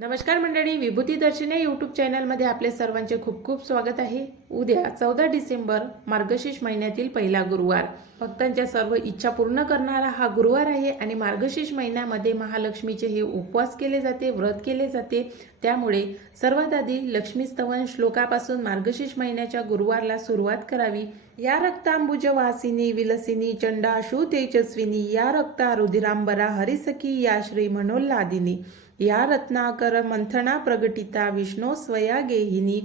नमस्कार मंडळी, विभूती दर्शने यूट्यूब चॅनलमध्ये आपले सर्वांचे खूप खूप स्वागत आहे। उद्या 14 डिसेंबर मार्गशीर्ष महिन्यातील पहिला गुरुवार, भक्तांच्या सर्व इच्छा पूर्ण करणारा हा गुरुवार आहे आणि मार्गशीर्ष महिन्यामध्ये महालक्ष्मीचे हे उपवास केले जाते, व्रत केले जाते। त्यामुळे सर्वात आधी लक्ष्मी स्तवन श्लोकापासून मार्गशीर्ष महिन्याच्या गुरुवारला सुरुवात करावी। या रक्तांबुज वासिनी विलसिनी चंडाशु तेजस्विनी, या रक्ता रुधिरांबरा हरिसखी, या श्री मनोल्लादिनी, या रत्नाकर मंथना प्रगटिता विष्णू स्वया गेहिनी,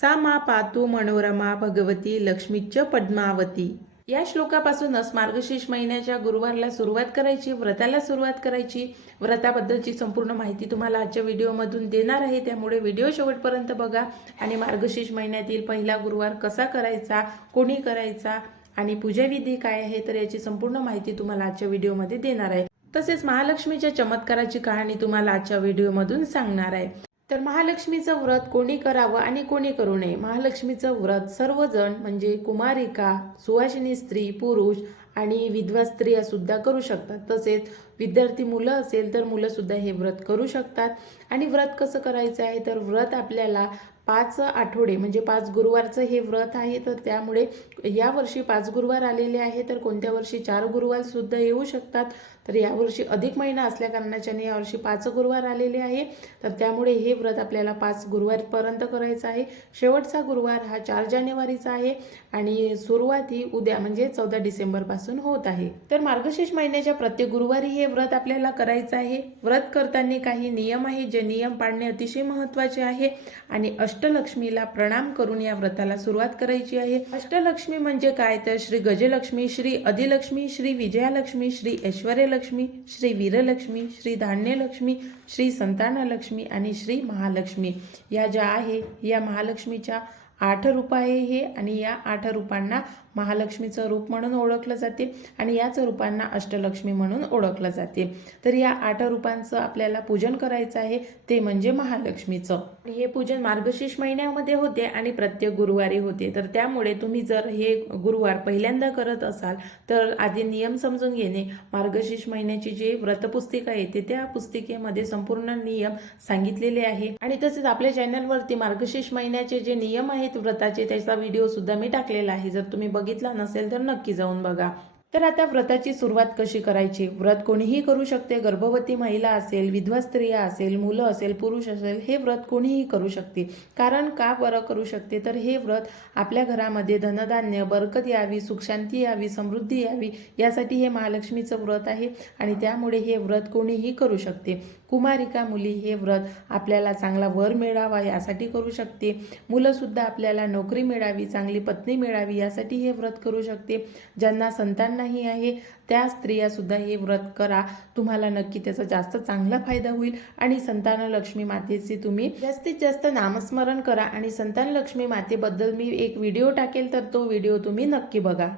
सा मा पातु मनोरमा भगवती लक्ष्मीच पद्मावती। या श्लोकापासूनच मार्गशीर्ष महिन्याच्या गुरुवारला सुरुवात करायची, व्रताला सुरुवात करायची। व्रताबद्दलची संपूर्ण माहिती तुम्हाला आजच्या व्हिडिओमधून देणार आहे, त्यामुळे व्हिडिओ शेवटपर्यंत बघा आणि मार्गशीर्ष महिन्यातील पहिला गुरुवार कसा करायचा, कोणी करायचा आणि पूजाविधी काय आहे तर याची संपूर्ण माहिती तुम्हाला आजच्या व्हिडिओमध्ये देणार आहे। तसेच महालक्ष्मीच्या चमत्काराची कहाणी तुम्हाला आजच्या व्हिडिओमधून सांगणार आहे। तर महालक्ष्मीचं व्रत कोणी करावं आणि कोणी करू नये। महालक्ष्मीचं व्रत सर्वजण म्हणजे कुमारिका, सुवासिनी स्त्री, पुरुष आणि विधवा स्त्रिया सुद्धा करू शकतात। तसेच विद्यार्थी मुलं असेल तर मुलं सुद्धा हे व्रत करू शकतात। आणि व्रत कसं करायचं आहे तर व्रत आपल्याला 5 आठवडे म्हणजे 5 गुरुवारचं हे व्रत आहे। तर त्यामुळे या वर्षी 5 गुरुवार आलेले आहे, तर कोणत्या वर्षी 4 गुरुवार सुद्धा येऊ शकतात। तर यावर्षी अधिक महिना असल्या कारणाने यावर्षी 5 गुरुवार आलेले आहे, तर त्यामुळे हे व्रत आपल्याला 5 गुरुवारपर्यंत करायचं आहे। शेवटचा गुरुवार हा 4 जानेवारीचा आहे आणि सुरुवात ही उद्या म्हणजे 14 डिसेंबर पासून होत आहे। तर मार्गशीर्ष महिन्याच्या प्रत्येक गुरुवारी हे व्रत आपल्याला करायचं आहे। व्रत करताना काही नियम आहेत, जे नियम पाळणे अतिशय महत्त्वाचे आहे आणि अष्टलक्ष्मीला प्रणाम करून या व्रताला सुरुवात करायची आहे। अष्टलक्ष्मी म्हणजे काय तर श्री गजलक्ष्मी, श्री अधिलक्ष्मी, श्री विजयालक्ष्मी, श्री ऐश्वर्यलक्ष्मी, श्री वीरलक्ष्मी, श्री धान्यलक्ष्मी, श्री संतानलक्ष्मी आणि श्री महालक्ष्मी, या ज्या आहे या महालक्ष्मीच्या 8 रूप आहे हे, आणि या 8 रूपांना महालक्ष्मीचं रूप म्हणून ओळखलं जाते आणि याच रूपांना अष्टलक्ष्मी म्हणून ओळखलं जाते। तर या 8 रूपांचं आपल्याला पूजन करायचं आहे, ते म्हणजे महालक्ष्मीचं। हे पूजन मार्गशीर्ष महिन्यामध्ये होते आणि प्रत्येक गुरुवारी होते। तर त्यामुळे तुम्ही जर हे गुरुवार पहिल्यांदा करत असाल तर आधी नियम समजून घेणे। मार्गशीर्ष महिन्याची जी व्रतपुस्तिका येते त्या पुस्तिकेमध्ये संपूर्ण नियम सांगितलेले आहे आणि तसेच आपल्या चॅनलवरती मार्गशीर्ष महिन्याचे जे नियम आहेत व्रताचे त्याचा व्हिडिओ सुद्धा मी टाकलेला आहे, जर तुम्ही बघितला नसेल तर नक्की जाऊन बघा। तर आता व्रताची सुरुवात कशी करायची। व्रत कोणीही करू शकते, गर्भवती महिला असेल, विधवा स्त्रिया असेल, मुलं असेल, पुरुष असेल, हे व्रत कोणीही करू शकते। कारण का बरं करू शकते तर हे व्रत आपल्या घरामध्ये धनधान्य बरकत यावी, सुखशांती यावी, समृद्धी यावी यासाठी हे महालक्ष्मीचं व्रत आहे आणि त्यामुळे हे व्रत कोणीही करू शकते। कुमारिका मुली हे व्रत आपल्याला चांगला वर मिळावा यासाठी करू शकते। मुलं सुद्धा आपल्याला नोकरी मिळावी, चांगली पत्नी मिळावी यासाठी हे व्रत करू शकते। ज्यांना संतान नाही आहे त्या स्त्रिया सुद्धा हे व्रत करा, तुम्हाला नक्की त्याचा जास्त चांगला फायदा होईल आणि संतान लक्ष्मी मातेचे तुम्ही जास्तीत जास्त नामस्मरण करा आणि संतान लक्ष्मी मातेबद्दल मी एक व्हिडिओ टाकेल, तर तो व्हिडिओ तुम्ही नक्की बघा।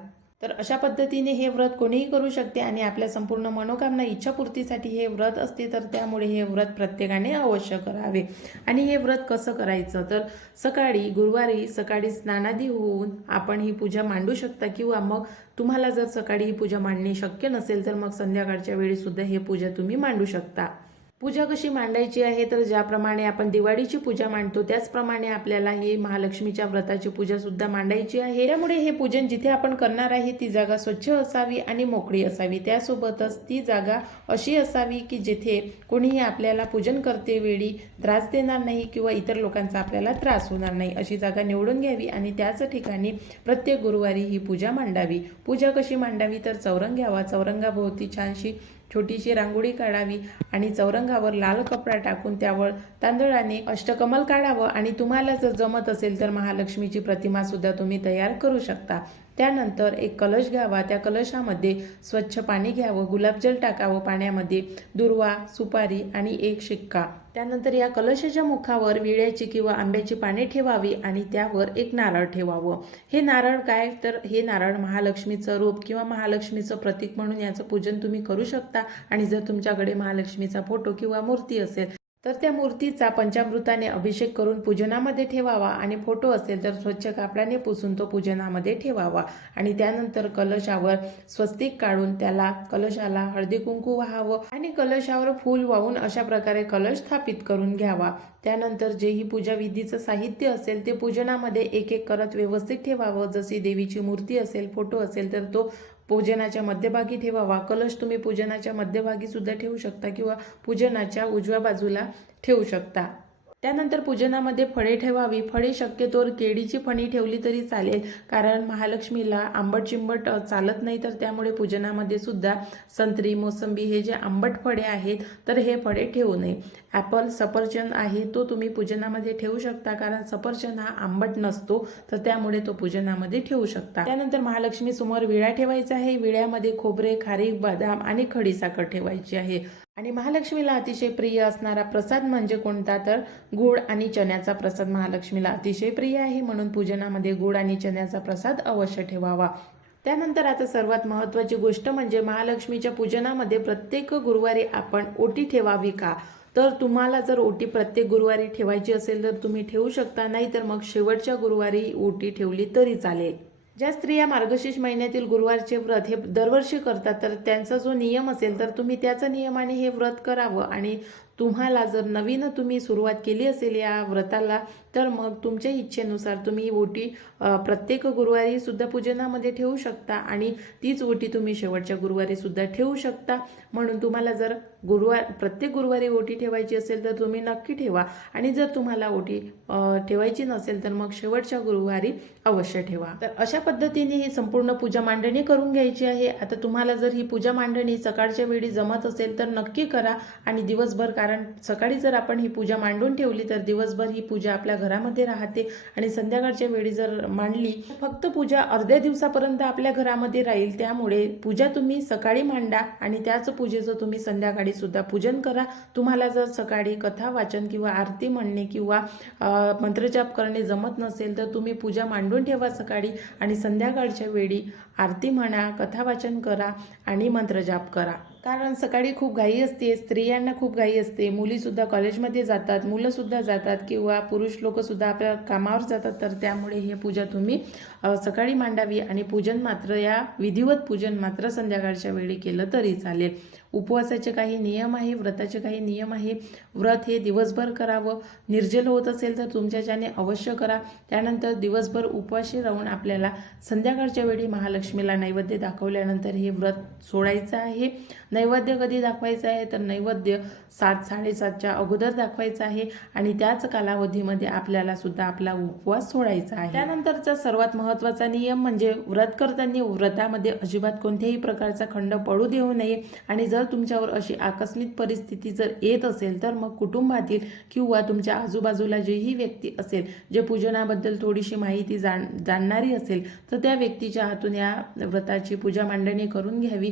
तर अशा पद्धतीने हे व्रत कोणीही करू शकते आणि आपल्या संपूर्ण मनोकामना इच्छापूर्तीसाठी हे व्रत असते। तर त्यामुळे हे व्रत प्रत्येकाने अवश्य करावे। आणि हे व्रत कसं करायचं तर सकाळी गुरुवारी सकाळी स्नानादी होऊन आपण ही पूजा मांडू शकता, किंवा मग तुम्हाला जर सकाळी ही पूजा मांडणे शक्य नसेल तर मग संध्याकाळच्या वेळी सुद्धा हे पूजा तुम्ही मांडू शकता। पूजा कशी मांडायची आहे तर ज्याप्रमाणे आपण दिवाळीची पूजा मांडतो त्याचप्रमाणे आपल्याला ही महालक्ष्मीच्या व्रताची पूजा सुद्धा मांडायची आहे। त्यामुळे हे पूजन जिथे आपण करणार आहे ती जागा स्वच्छ असावी आणि मोकळी असावी। त्यासोबतच ती जागा अशी असावी की जिथे कोणीही आपल्याला पूजन करते वेळी त्रास देणार नाही किंवा इतर लोकांचा आपल्याला त्रास होणार नाही, अशी जागा निवडून घ्यावी आणि त्याच ठिकाणी प्रत्येक गुरुवारी ही पूजा मांडावी। पूजा कशी मांडावी तर चौरंग घ्यावा, चौरंगाभोवती छानशी छोटीशी रांगोळी काढावी आणि चौरंगावर लाल कपडा टाकून त्यावर तांदळाने अष्टकमल काढावं आणि तुम्हाला जर जमत असेल तर महालक्ष्मीची प्रतिमा सुद्धा तुम्ही तयार करू शकता। त्यानंतर एक कलश घ्यावा, त्या कलशामध्ये स्वच्छ पाणी घ्यावं, गुलाबजल टाकावं पाण्यामध्ये, दुर्वा, सुपारी आणि एक शिक्का। त्यानंतर या कलशाच्या मुखावर विड्याची किंवा आंब्याची पाने ठेवावी आणि त्यावर एक नारळ ठेवावं। हे नारळ काय तर हे नारळ महालक्ष्मीचं रूप किंवा महालक्ष्मीचं प्रतीक म्हणून याचं पूजन तुम्ही करू शकता। आणि जर तुमच्याकडे महालक्ष्मीचा फोटो किंवा मूर्ती असेल तर त्या मूर्तीचा पंचामृताने अभिषेक करून पूजनामध्ये ठेवावा आणि फोटो असेल तर स्वच्छ कापडाने पुसून तो पूजनामध्ये ठेवावा आणि त्यानंतर कलशावर स्वस्तिक काढून त्याला कलशाला हळदी कुंकू व्हावं आणि कलशावर फूल वाहून अशा प्रकारे कलश स्थापित करून घ्यावा। त्यानंतर जेही पूजा विधीचं साहित्य असेल ते पूजनामध्ये एक एक करत व्यवस्थित ठेवावं। जशी देवीची मूर्ती असेल, फोटो असेल तर तो पूजनाच्या मध्यभागी ठेवावा। कलश तुम्ही पूजनाच्या मध्यभागी सुद्धा ठेवू शकता किंवा पूजनाच्या उजव्या बाजूला ठेवू शकता। त्यानंतर पूजनामध्ये फळे ठेवावी। फळे शक्यतोवर केळीची फणी ठेवली तरी चालेल, कारण महालक्ष्मीला आंबट चिंबट चालत नाही, तर त्यामुळे पूजनामध्ये सुद्धा संत्री, मोसंबी हे जे आंबट फळे आहेत तर हे फळे ठेवू नये। ॲपल, सफरचंद आहे तो तुम्ही पूजनामध्ये ठेवू शकता, कारण सफरचंद हा आंबट नसतो, तर त्यामुळे तो पूजनामध्ये ठेवू शकता। त्यानंतर महालक्ष्मी समोर विळा ठेवायचा आहे। विळ्यामध्ये खोबरे, खारीक, बदाम आणि खडीसाखर ठेवायची आहे। आणि महालक्ष्मीला अतिशय प्रिय असणारा प्रसाद म्हणजे कोणता, तर गुळ आणि चण्याचा प्रसाद महालक्ष्मीला अतिशय प्रिय आहे, म्हणून पूजनामध्ये गुळ आणि चण्याचा प्रसाद अवश्य ठेवावा। त्यानंतर आता सर्वात महत्त्वाची गोष्ट म्हणजे महालक्ष्मीच्या पूजनामध्ये प्रत्येक गुरुवारी आपण ओटी ठेवावी का? तर तुम्हाला जर ओटी प्रत्येक गुरुवारी ठेवायची असेल तर तुम्ही ठेवू शकता, नाही तर मग शेवटच्या गुरुवारी ओटी ठेवली तरी चालेल। ज्या स्त्रिया मार्गशीर्ष महिन्यातील गुरुवारचे व्रत हे दरवर्षी करतात तर त्यांचा जो नियम असेल तर तुम्ही त्याचा नियमाने हे व्रत करावं। आणि तुम्हाला जर नवीन तुम्ही सुरुवात केली असेल या व्रताला तर मग तुमच्या इच्छेनुसार तुम्ही ओटी प्रत्येक गुरुवारी सुद्धा पूजनामध्ये ठेवू शकता आणि तीच ओटी तुम्ही शेवटच्या गुरुवारी सुद्धा ठेवू शकता। म्हणून तुम्हाला जर प्रत्येक गुरुवारी ओटी ठेवायची असेल तर तुम्ही नक्की ठेवा, आणि जर तुम्हाला ओटी ठेवायची नसेल तर मग शेवटच्या गुरुवारी अवश्य ठेवा। तर अशा पद्धतीने ही संपूर्ण पूजा मांडणी करून घ्यायची आहे। आता तुम्हाला जर ही पूजा मांडणी सकाळच्या वेळी जमत असेल तर नक्की करा आणि दिवसभर, कारण सकाळी जर आपण ही पूजा मांडून ठेवली तर दिवसभर ही पूजा आपल्या घरामध्ये राहते आणि संध्याकाळच्या वेळी जर मांडली फक्त पूजा अर्ध्या दिवसापर्यंत आपल्या घरामध्ये राहील। त्यामुळे पूजा तुम्ही सकाळी मांडा आणि त्याच पूजेचं तुम्ही संध्याकाळी सुद्धा पूजन करा। तुम्हाला जर सकाळी कथा वाचन किंवा आरती म्हणणे किंवा मंत्रजाप करणे जमत नसेल तर तुम्ही पूजा मांडून ठेवा सकाळी आणि संध्याकाळच्या वेळी आरती म्हणा, कथा वाचन करा आणि मंत्रजाप करा। कारण सकाळी खूप घाई असते, स्त्रियांना खूप घाई असते, मुलीसुद्धा कॉलेजमध्ये जातात, मुलंसुद्धा जातात किंवा पुरुष लोकसुद्धा आपल्या कामावर जातात, तर त्यामुळे हे पूजा तुम्ही सकाळी मांडावी आणि पूजन मात्र या विधिवत पूजन मात्र संध्याकाळच्या वेळी केलं तरी चालेल। उपवासाचे काही नियम आहे, व्रताचे काही नियम आहे। व्रत हे दिवसभर करावं, निर्जल होत असेल तर तुमच्याच्याने अवश्य करा। त्यानंतर दिवसभर उपवाशी राहून आपल्याला संध्याकाळच्या वेळी महालक्ष्मीला नैवेद्य दाखवल्यानंतर हे व्रत सोडायचं आहे। नैवेद्य कधी दाखवायचं आहे तर नैवेद्य 7-7:30च्या अगोदर दाखवायचं आहे आणि त्याच कालावधीमध्ये आपल्याला सुद्धा आपला उपवास सोडायचा आहे। त्यानंतरचा सर्वात महत्त्वाचा नियम म्हणजे व्रत करताना व्रतामध्ये अजिबात कोणत्याही प्रकारचा खंड पडू देऊ नये आणि जर तुमच्यावर अशी आकस्मिक परिस्थिती जर येत असेल तर मग कुटुंबातील किंवा तुमच्या आजूबाजूला जेही व्यक्ती असेल जे पूजनाबद्दल थोडीशी माहिती जाणणारी असेल तर त्या व्यक्तीच्या हातून या व्रताची पूजा मांडणी करून घ्यावी,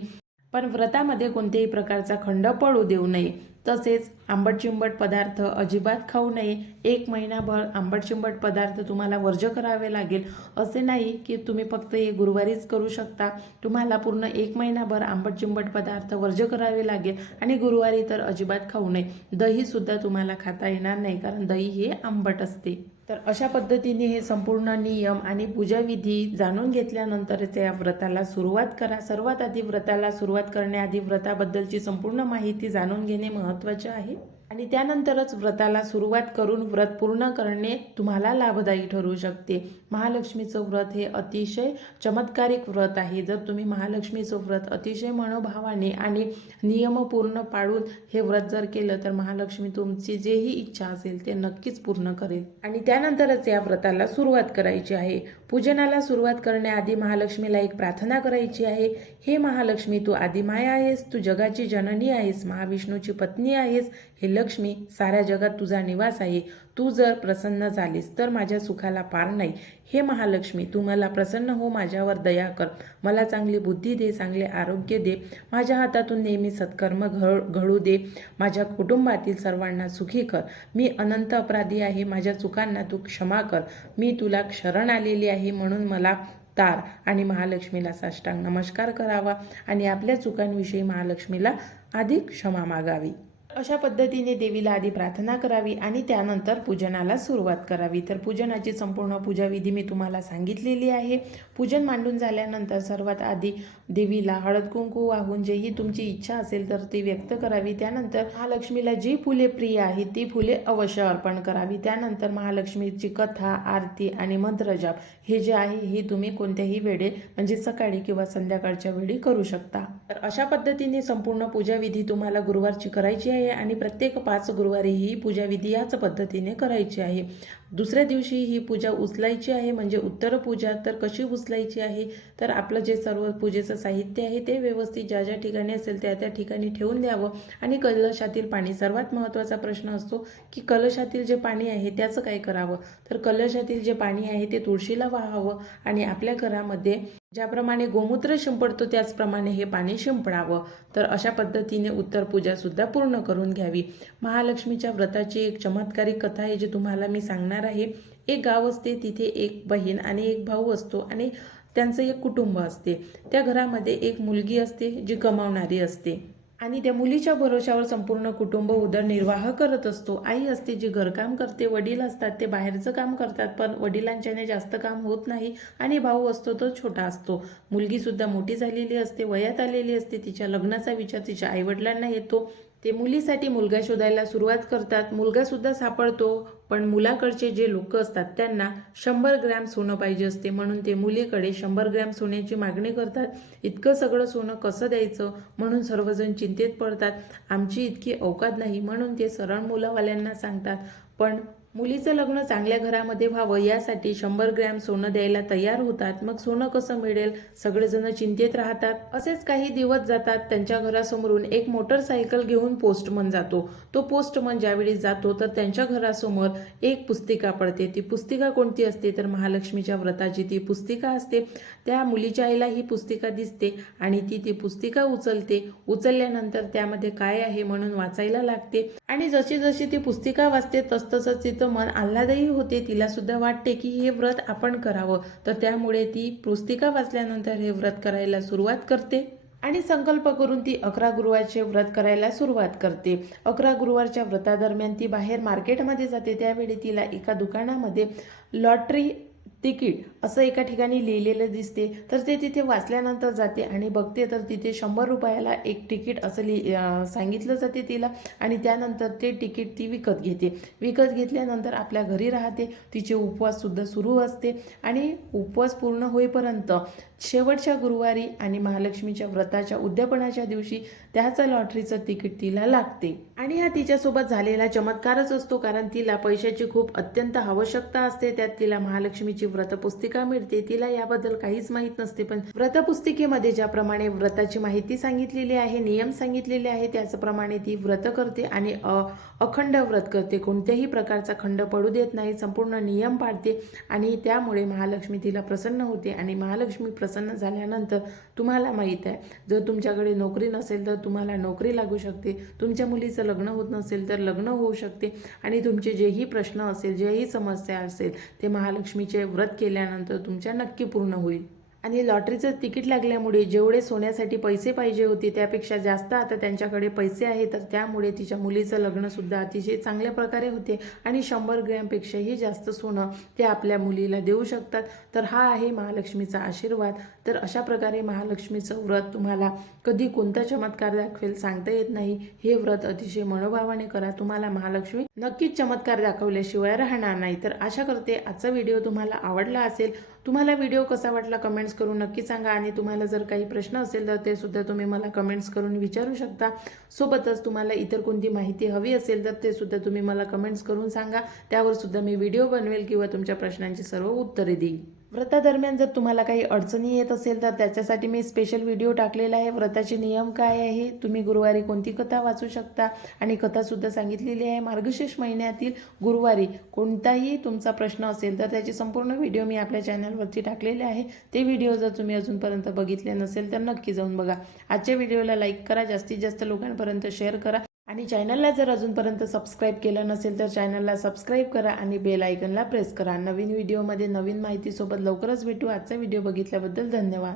पण व्रतामध्ये कोणत्याही प्रकारचा खंड पडू देऊ नये। तसेच आंबट चिंबट पदार्थ अजिबात खाऊ नये। 1 महिनाभर आंबट चिंबट पदार्थ तुम्हाला वर्ज्य करावे लागेल। असे नाही की तुम्ही फक्त हे गुरुवारीच करू शकता, तुम्हाला पूर्ण 1 महिनाभर आंबट चिंबट पदार्थ वर्ज्य करावे लागेल आणि गुरुवारी तर अजिबात खाऊ नये। दही सुद्धा तुम्हाला खाता येणार नाही, कारण दही हे आंबट असते। तर अशा पद्धतीने हे संपूर्ण नियम आणि पूजाविधी जाणून घेतल्यानंतर त्या व्रताला सुरुवात करा। सर्वात आधी व्रताला सुरुवात करण्याआधी व्रताबद्दलची संपूर्ण माहिती जाणून घेणे महत्त्वाचे आहे आणि त्यानंतरच व्रताला सुरुवात करून व्रत पूर्ण करणे तुम्हाला लाभदायी ठरू शकते। महालक्ष्मीचं व्रत हे अतिशय चमत्कारिक व्रत आहे। जर तुम्ही महालक्ष्मीचं व्रत अतिशय मनोभावाने आणि नियम पूर्ण पाळून हे व्रत जर केलं तर महालक्ष्मी तुमची जेही इच्छा असेल ते नक्कीच पूर्ण करेल आणि त्यानंतरच या व्रताला सुरुवात करायची आहे। पूजनाला सुरुवात करण्याआधी महालक्ष्मीला एक प्रार्थना करायची आहे। हे महालक्ष्मी, तू आदिमाया आहेस, तू जगाची जननी आहेस, महाविष्णूची पत्नी आहेस। हे लक्ष्मी, साऱ्या जगात तुझा निवास आहे। तू जर प्रसन्न झालीस तर माझ्या सुखाला पार नाही। हे महालक्ष्मी, तू मला प्रसन्न हो, माझ्यावर दया कर, मला चांगली बुद्धी दे, चांगले आरोग्य दे, माझ्या हातातून नेहमी सत्कर्म घडू दे, माझ्या कुटुंबातील सर्वांना सुखी कर। मी अनंत अपराधी आहे, माझ्या चुकांना तू क्षमा कर। मी तुला शरण आलेली आहे, म्हणून मला तार। आणि महालक्ष्मीला साष्टांग नमस्कार करावा आणि आपल्या चुकांविषयी महालक्ष्मीला आधी क्षमा मागावी। अशा पद्धतीने देवीला आधी प्रार्थना करावी आणि त्यानंतर पूजनाला सुरुवात करावी। तर पूजनाची संपूर्ण पूजाविधी मी तुम्हाला सांगितलेली आहे। पूजन मांडून झाल्यानंतर सर्वात आधी देवीला हळद कुंकू वाहून जेही तुमची इच्छा असेल तर ती व्यक्त करावी। त्यानंतर महालक्ष्मीला जी फुले प्रिय आहेत ती फुले अवश्य अर्पण करावी। त्यानंतर महालक्ष्मीची कथा, आरती आणि मंत्रजाप हे जे आहे हे तुम्ही कोणत्याही वेळे म्हणजे सकाळी किंवा संध्याकाळच्या वेळी करू शकता। तर अशा पद्धतीने संपूर्ण पूजाविधी तुम्हाला गुरुवारची करायची आहे आणि प्रत्येक 5 गुरुवारी ही पूजाविधी याच पद्धतीने करायची आहे। दुसऱ्या दिवशी ही पूजा उचलायची आहे म्हणजे उत्तर पूजा। तर कशी उचलायची आहे तर आपलं जे सर्व पूजेचं साहित्य आहे ते व्यवस्थित ज्या ज्या ठिकाणी असेल त्या त्या ठिकाणी ठेवून द्यावं आणि कलशातील पाणी, सर्वात महत्त्वाचा प्रश्न असतो की कलशातील जे पाणी आहे त्याचं काय करावं। तर कलशातील जे पाणी आहे ते तुळशीला वाहावं आणि आपल्या घरामध्ये ज्याप्रमाणे गोमूत्र शिंपडतो त्याचप्रमाणे हे पाणी शिंपडावं। तर अशा पद्धतीने उत्तर पूजा सुद्धा पूर्ण करून घ्यावी। महालक्ष्मीच्या व्रताची एक चमत्कारिक कथा आहे जी तुम्हाला मी सांगणार आहे। एक गाव असते, तिथे एक बहीण आणि एक भाऊ असतो आणि त्यांचं एक कुटुंब असते। त्या घरामध्ये एक मुलगी असते जी कमावणारी असते आणि त्या मुलीच्या भरोशावर संपूर्ण कुटुंब उदरनिर्वाह करत असतो। आई असते जी घरकाम करते, वडील असतात ते बाहेरचं काम करतात पण वडिलांच्याने जास्त काम होत नाही आणि भाऊ असतो तो छोटा असतो। मुलगी सुद्धा मोठी झालेली असते, वयात आलेली असते, तिच्या लग्नाचा विचार तिच्या आईवडिलांना येतो। ते मुलीसाठी मुलगा शोधायला सुरुवात करतात। मुलगा सुद्धा सापडतो पण मुलाकडचे जे लोक असतात त्यांना 100 ग्रॅम सोनं पाहिजे असते म्हणून ते मुलीकडे 100 ग्रॅम सोन्याची मागणी करतात। इतकं सगळं सोनं कसं द्यायचं म्हणून सर्वजण चिंतेत पडतात। आमची इतकी औकात नाही म्हणून ते सरळ मुलावाल्यांना सांगतात, पण मुलीचं लग्न चांगल्या घरामध्ये व्हावं यासाठी 100 ग्रॅम सोनं द्यायला तयार होतात। मग सोनं कसं मिळेल, सगळेजण चिंतेत राहतात। असेच काही दिवस जातात। त्यांच्या घरासमोरून एक मोटरसायकल घेऊन पोस्टमन जातो। तो पोस्टमन ज्यावेळी जातो तर त्यांच्या घरासमोर एक पुस्तिका पडते। ती पुस्तिका कोणती असते तर महालक्ष्मीच्या व्रताची ती पुस्तिका असते। त्या मुलीच्या आईला ही पुस्तिका दिसते आणि ती पुस्तिका उचलते। उचलल्यानंतर त्यामध्ये काय आहे म्हणून वाचायला लागते आणि जशी जशी ती पुस्तिका वाचते तसतसं तिचं मन आल्हादही होते। तिला सुद्धा वाटते की हे व्रत आपण करावं। तर त्यामुळे ती पुस्तिका वाचल्यानंतर हे व्रत करायला सुरुवात करते आणि संकल्प करून ती 11 गुरुवारचे व्रत करायला सुरुवात करते। 11 गुरुवारच्या व्रतादरम्यान ती बाहेर मार्केटमध्ये जाते। त्यावेळी तिला एका दुकानामध्ये लॉटरी तिकीट असं एका ठिकाणी लिहिलेलं दिसते। तर ते तिथे वाचल्यानंतर जाते आणि बघते तर तिथे 100 रुपयाला एक तिकीट असं सांगितलं जाते तिला आणि त्यानंतर ते तिकीट ती विकत घेते। विकत घेतल्यानंतर आपल्या घरी राहते। तिचे उपवास सुद्धा सुरू असते आणि उपवास पूर्ण होईपर्यंत शेवटच्या गुरुवारी आणि महालक्ष्मीच्या व्रताच्या उद्यापनाच्या दिवशी त्याचं लॉटरीचं तिकीट तिला लागते आणि हा तिच्यासोबत झालेला चमत्कारच असतो कारण तिला पैशाची खूप अत्यंत आवश्यकता असते। त्यात तिला महालक्ष्मीची व्रतपुस्तिका मिळते। तिला याबद्दल काहीच माहीत नसते पण व्रतपुस्तिकेमध्ये ज्याप्रमाणे व्रताची माहिती सांगितलेली आहे, नियम सांगितलेले आहे त्याचप्रमाणे ती व्रत करते आणि अखंड व्रत करते। कोणत्याही प्रकारचा खंड पडू देत नाही, संपूर्ण नियम पाळते आणि त्यामुळे महालक्ष्मी तिला प्रसन्न होते आणि महालक्ष्मी प्रसन्न झाल्यानंतर तुम्हाला माहीत आहे जर तुमच्याकडे नोकरी नसेल तर तुम्हाला नोकरी लागू शकते, तुमच्या मुलीचं लग्न होत नसेल तर लग्न होऊ शकते आणि तुमचे जेही प्रश्न असेल, जेही समस्या असेल ते महालक्ष्मीचे व्रत केल्यानंतर तुमच्या नक्की पूर्ण होईल। आणि लॉटरीचं तिकीट लागल्यामुळे जेवढे सोन्यासाठी पैसे पाहिजे होते त्यापेक्षा जास्त आता त्यांच्याकडे पैसे आहे। तर त्यामुळे तिच्या मुलीचं लग्नसुद्धा अतिशय चांगल्या प्रकारे होते आणि 100 ग्रॅमपेक्षाही जास्त सोनं ते आपल्या मुलीला देऊ शकतात। तर हा आहे महालक्ष्मीचा आशीर्वाद। तर अशा प्रकारे महालक्ष्मीचं व्रत तुम्हाला कधी कोणता चमत्कार दाखवेल सांगता येत नाही। हे व्रत अतिशय मनोभावाने करा, तुम्हाला महालक्ष्मी नक्कीच चमत्कार दाखवल्याशिवाय राहणार नाही। तर आशा करते आजचा व्हिडिओ तुम्हाला आवडला असेल। तुम्हाला व्हिडिओ कसा वाटला कमेंट्स करून नक्की सांगा आणि तुम्हाला जर काही प्रश्न असेल तर ते सुद्धा तुम्ही मला कमेंट्स करून विचारू शकता। सोबतच तुम्हाला इतर कोणती माहिती हवी असेल तर ते सुद्धा तुम्ही मला कमेंट्स करून सांगा, त्यावर सुद्धा मी व्हिडिओ बनवेल किंवा तुमच्या प्रश्नांची सर्व उत्तरे देईल। व्रतादरम्यान जर तुम्हाला काही अडचणी येत असेल तर त्याच्यासाठी मी स्पेशल व्हिडिओ टाकलेला आहे। व्रताचे नियम काय आहे, तुम्ही गुरुवारी कोणती कथा वाचू शकता आणि कथासुद्धा सांगितलेली आहे। मार्गशीर्ष महिन्यातील गुरुवारी कोणताही तुमचा प्रश्न असेल तर त्याची संपूर्ण व्हिडिओ मी आपल्या चॅनलवरती टाकलेले आहे। ते व्हिडिओ जर तुम्ही अजूनपर्यंत बघितले नसेल तर नक्की जाऊन बघा। आजच्या व्हिडिओला लाईक करा, जास्तीत जास्त लोकांपर्यंत शेअर करा आणि चॅनलला जर अजूनपर्यंत सबस्क्राईब केलं नसेल तर चॅनलला सबस्क्राईब करा आणि बेल आयकनला प्रेस करा। नवीन व्हिडिओमध्ये नवीन माहितीसोबत लवकरच भेटू। आजचा व्हिडिओ बघितल्याबद्दल धन्यवाद।